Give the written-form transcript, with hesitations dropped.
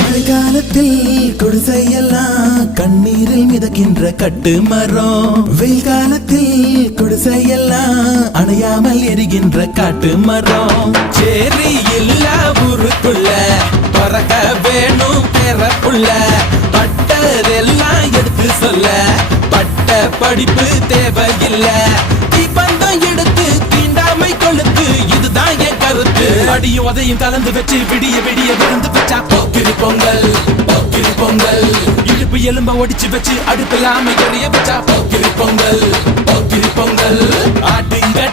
மழைக்காலத்தில் குடிசையெல்லாம் கண்ணீரில் மிதக்கின்ற கட்டு மரம், வெயில் காலத்தில் குடிசையெல்லாம் அணையாமல் எரிகின்ற காட்டு மரம். சேரி இல்லா ஊருக்குள்ள பறக்க வேணும் பிறப்புள்ள, பட்டதெல்லாம் எடுத்து சொல்ல பட்ட படிப்பு தேவையில்லை. தீபந்தம் எடுத்து தீண்டாமை கொளுத்து, இதுதான் என் கருத்து. அடியும் அதையும் கலந்து வச்சு விடிய விடிய விருந்து வச்சா போக்கிரி பொங்கல், போக்கிரி பொங்கல். இடுப்பு எலும்ப ஒடிச்சு வச்சு அடுப்பில்லாம எரிய வச்சா போக்கிரி பொங்கல், போக்கிரி பொங்கல். ஆட்டுங்க